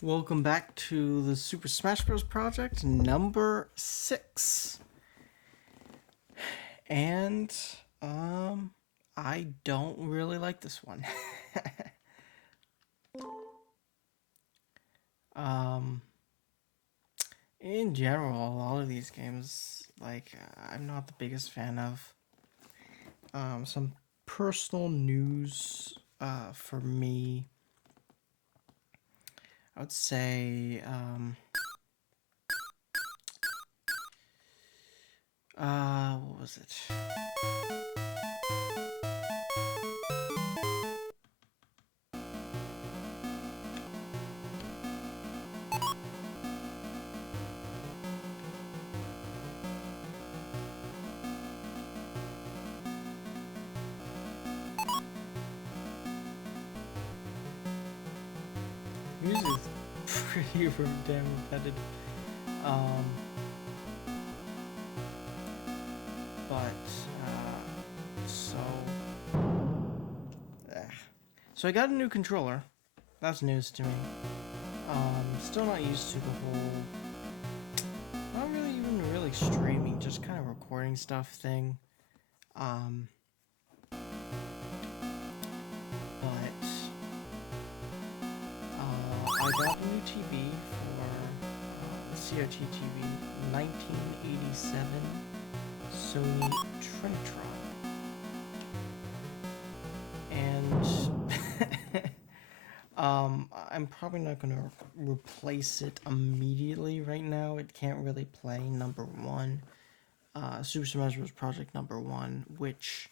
Welcome back to the Super Smash Bros. Project number 6. And, I don't really like this one. In general, a lot of these games, I'm not the biggest fan of. Some personal news, for me, I would say, what was it? Music is pretty damn repetitive. Um, so, so I got a new controller. That's news to me. Still not used to the whole, not really even really streaming, just kind of recording stuff thing. I got a new TV for the CRT TV, 1987 Sony Trinitron. And I'm probably not going to replace it immediately right now. It can't really play number 1, Super Smash Bros. Project number 1, which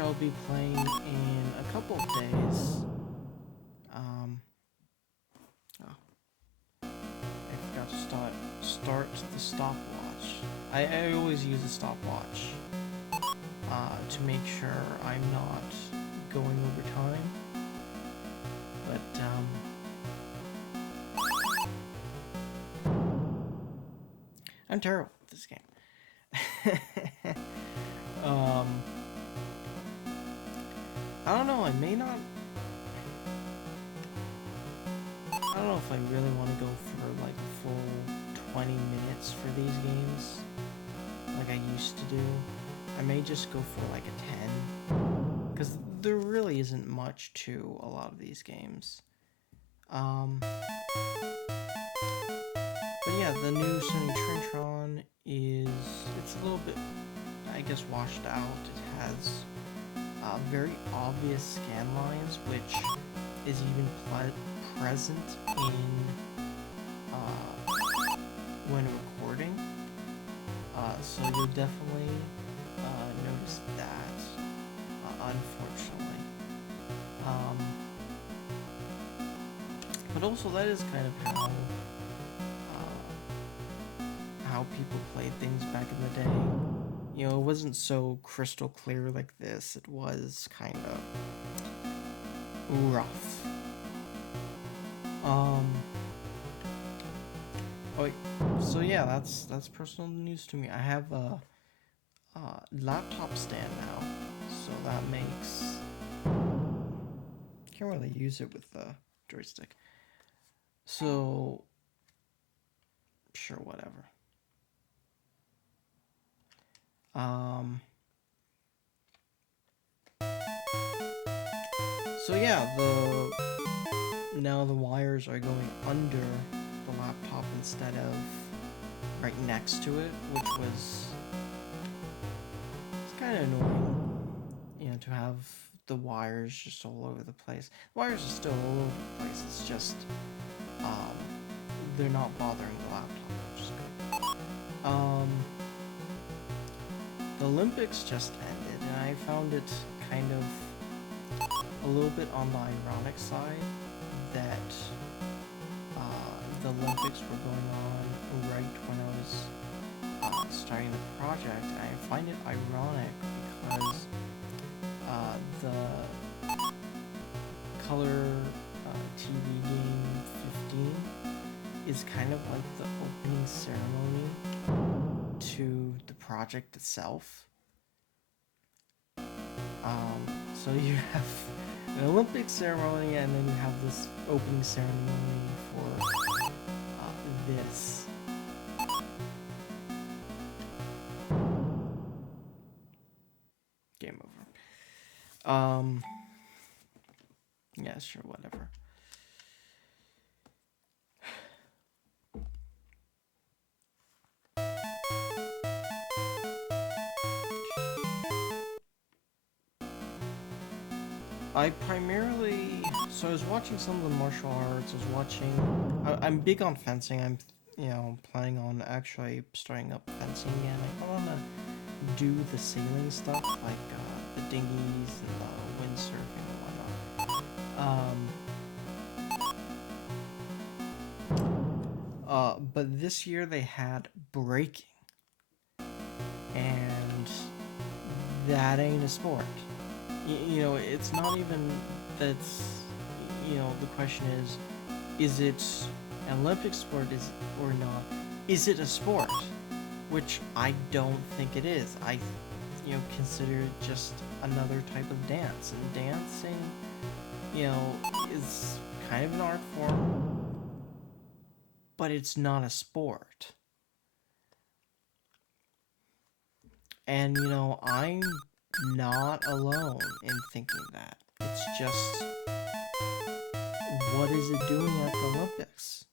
I'll be playing in a couple of days. I forgot to start the stopwatch. I always use a stopwatch to make sure I'm not going over time. But I'm terrible at this game. I don't know, I don't know if I really want to go for like a full 20 minutes for these games, like I used to do. I may just go for like a 10, because there really isn't much to a lot of these games. But yeah, the new Sony Trinitron it's a little bit, I guess, washed out. It has very obvious scan lines, which is even present in when recording. So you'll definitely notice that, unfortunately. But also that is kind of how people played things back in the day. You know, it wasn't so crystal clear like this. It was kind of rough. So yeah, that's personal news to me. I have a laptop stand now, so that makes, can't really use it with the joystick. So sure, whatever. So yeah, now the wires are going under the laptop instead of right next to it, which was, it's kind of annoying, you know, to have the wires just all over the place. The wires are still all over the place, it's just, they're not bothering the laptop, which is good. The Olympics just ended, and I found it kind of a little bit on the ironic side that the Olympics were going on right when I was starting the project. And I find it ironic because the Color TV game 15 is kind of like the opening ceremony to the project itself. So you have an Olympic ceremony, and then you have this opening ceremony for this. Game over. Yeah, sure, whatever. I primarily, so I was watching some of the martial arts. I was watching. I'm big on fencing. I'm, planning on actually starting up fencing again. I want to do the sailing stuff, like the dinghies and the windsurfing and whatnot. But this year they had breaking, and that ain't a sport. It's not even that's, the question is it an Olympic sport or not? Is it a sport? Which I don't think it is. I, consider it just another type of dance. And dancing, is kind of an art form, but it's not a sport. And, I'm not alone in thinking that. It's just, what is it doing at the Olympics?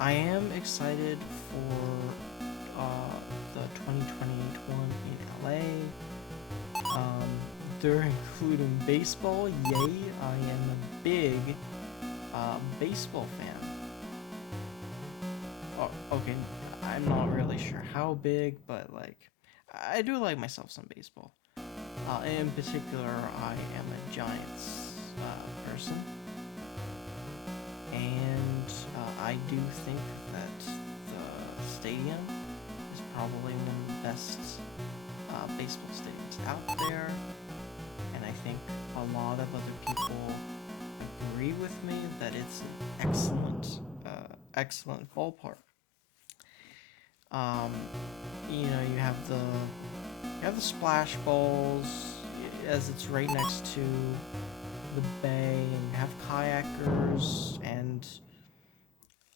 I am excited for the 2028 one in LA. They're including baseball. Yay! I am a big baseball fan. Oh, okay, I'm not really sure how big, but I do like myself some baseball. In particular, I am a Giants person, and I do think that the stadium is probably one of the best baseball stadiums out there, and I think a lot of other people agree with me that it's an excellent ballpark. You have the splash balls, as it's right next to the bay, and you have kayakers and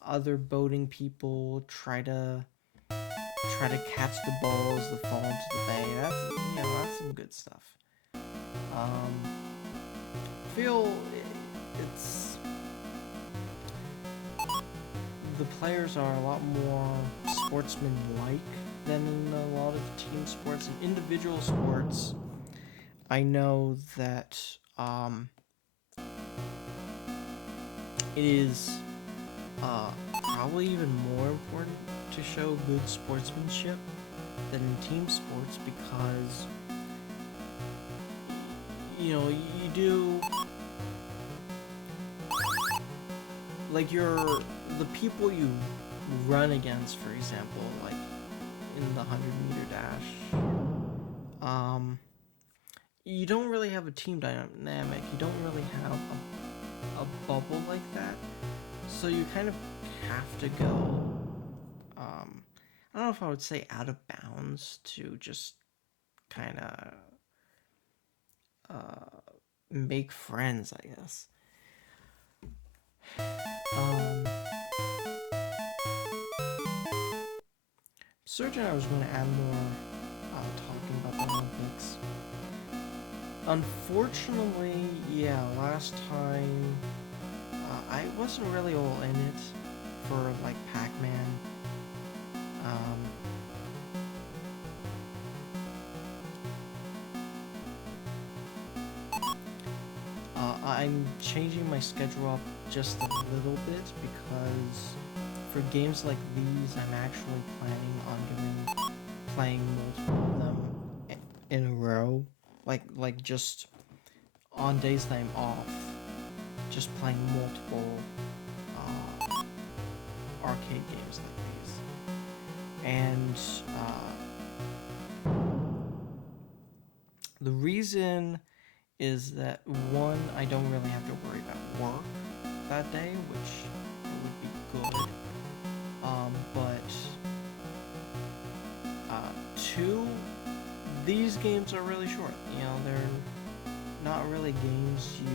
other boating people try to catch the balls that fall into the bay. That's some good stuff. Feel it's the players are a lot more sportsman-like than in a lot of team sports. In individual sports, I know that it is probably even more important to show good sportsmanship than in team sports, because you do, the people you run against, for example, like in the 100-meter dash, you don't really have a team dynamic. You don't really have a bubble like that, so you kind of have to go, I don't know if I would say out of bounds, to just kind of make friends, I guess. Certain I was going to add more talking about the Olympics. Unfortunately, last time I wasn't really all in it for Pac-Man. I'm changing my schedule up just a little bit, because for games like these, I'm actually planning on playing multiple of them in a row, just on days that I'm off, just playing multiple arcade games like these. And the reason is that, one, I don't really have to worry about work that day, which would be good. But 2, these games are really short. You know, they're not really games you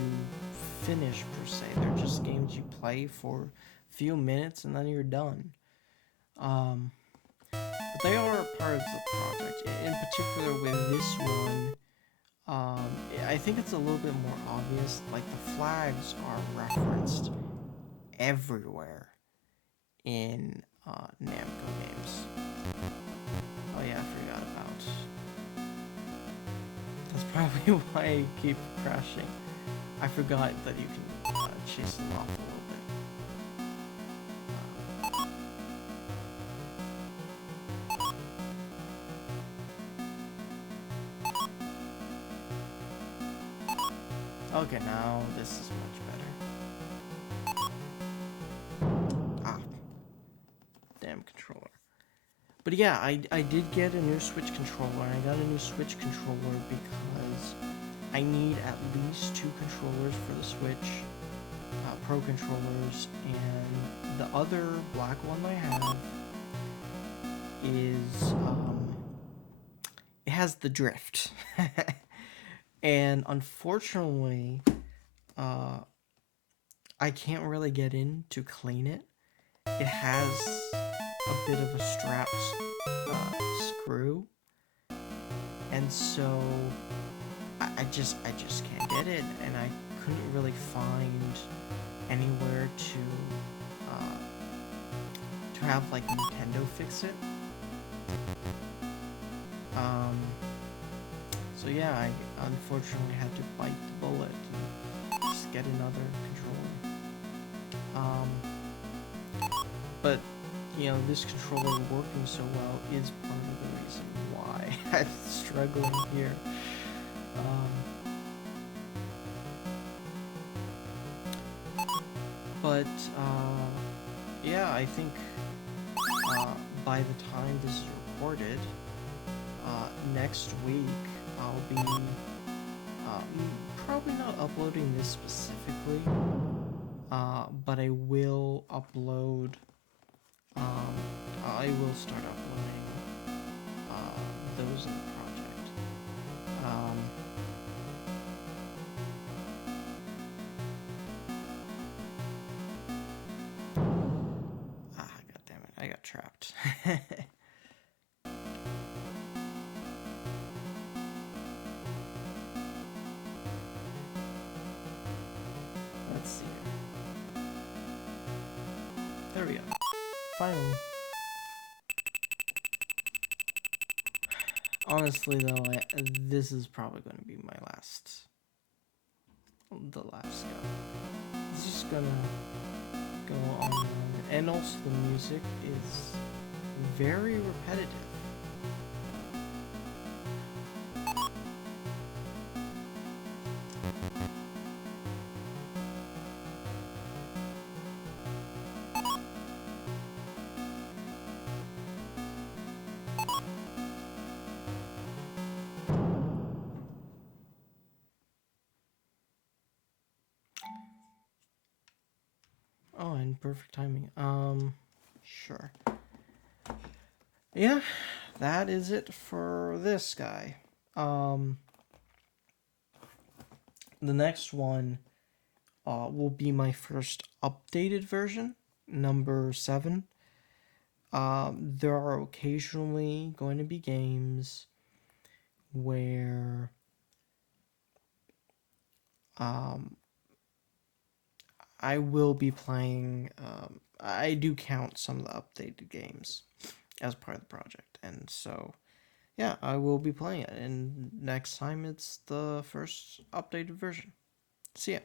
finish per se. They're just games you play for a few minutes and then you're done. But they are part of the project. In particular with this one, I think it's a little bit more obvious. Like, the flags are referenced everywhere in Namco games. Oh yeah, I forgot about. That's probably why I keep crashing. I forgot that you can chase them off a little bit. Okay, now this is much better. Ah, damn controller. But yeah, I did get a new Switch controller, and I got a new Switch controller because I need at least 2 controllers for the Switch, Pro controllers, and the other black one I have is, it has the drift. And unfortunately, I can't really get in to clean it. It has a bit of a strapped screw, and so I just can't get it, and I couldn't really find anywhere to have like Nintendo fix it. So yeah, I unfortunately had to bite the bullet and just get another controller. But you know, this controller working so well is part of the reason why I'm struggling here. But yeah, I think by the time this is recorded, next week I'll be probably not uploading this specifically, but I will upload. I will start uploading those in the project. God damn it! I got trapped. Let's see. There we go. Finally. Honestly, though, this is probably going to be the last go. It's just gonna go on, and also the music is very repetitive. Oh, and perfect timing. Sure. Yeah, that is it for this guy. The next one will be my first updated version, number 7. There are occasionally going to be games where I will be playing. I do count some of the updated games as part of the project, and so yeah, I will be playing it. And next time, it's the first updated version. See ya.